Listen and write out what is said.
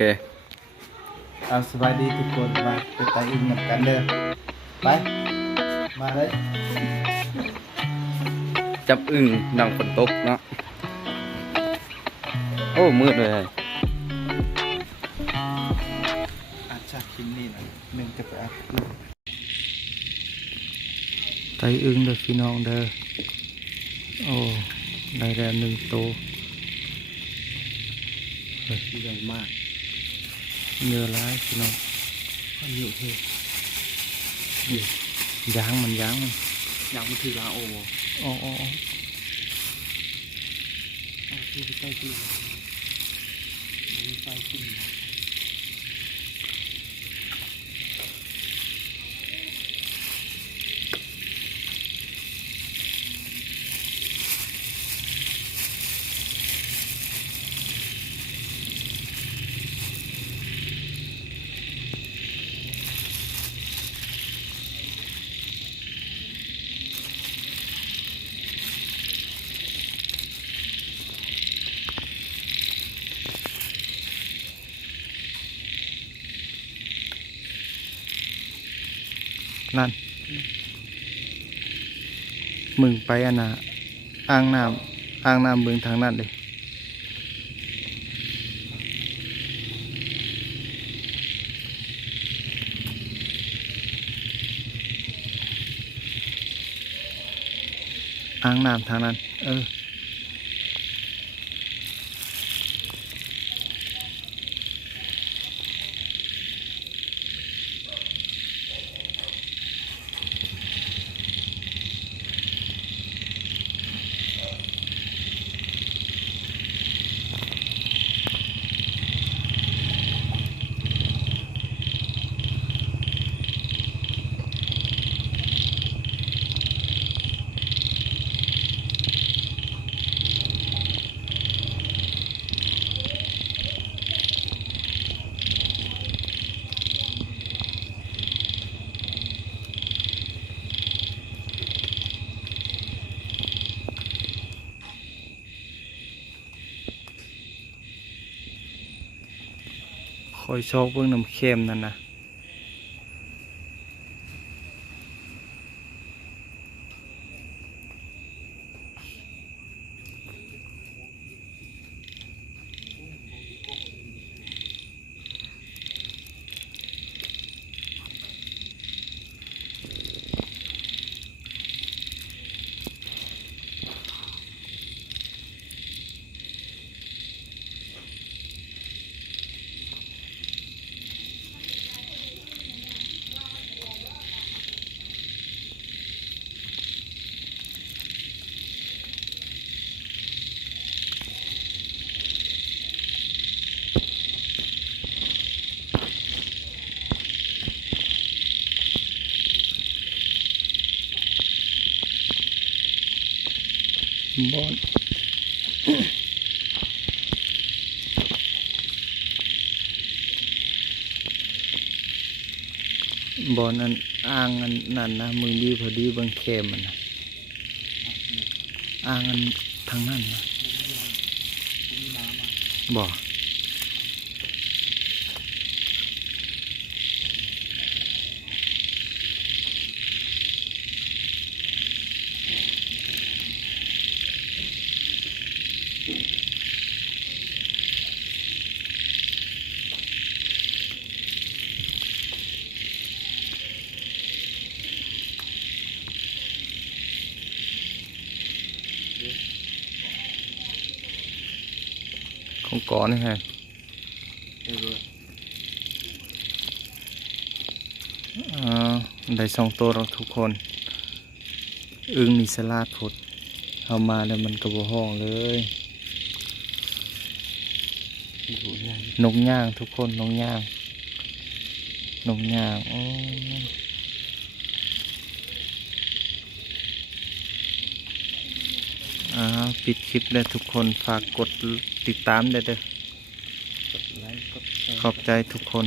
เคเอาสบายดีทุกคนมาไปไต่อึ่งนำกันเด้อไปมาเลยจับอึ่งนั่งฝนตกเนาะโอ้มืดเลยอาจจะคิมนี่นะหนึ่งจะไปอัดไต่อึ่งเด้อพี่น้องเด้อโอ้ได้แล้วหนึ่งตัวใหญ่มากเนื้อร้ายพี่น้องมันอยู่ที่ยางมันถือลาโออ๋อที่ใกล้ที่มันใกล้ขึ้นนั่นมึงไปอันน่ะอ่างน้ำเบืองทางนั้นเลยอ่างน้ำทางนั้นคอยโชคเบื้องน้ำเค็มนั่นนะบอนนั้นอ่างอันนั่นนะมึงดีพอดีบางเค็มมันนะอ่างอันทางนั้นนะบ่ของก่อนนี่ฮะได้สองตัวเราทุกคนอึ้งนี่สลาดพดเอามาแล้วมันกระโบห้องเลยนกย่างทุกคนนกย่างโอ้ปิดคลิปเลยทุกคนฝากกดติดตามได้เด้อขอบใจทุกคน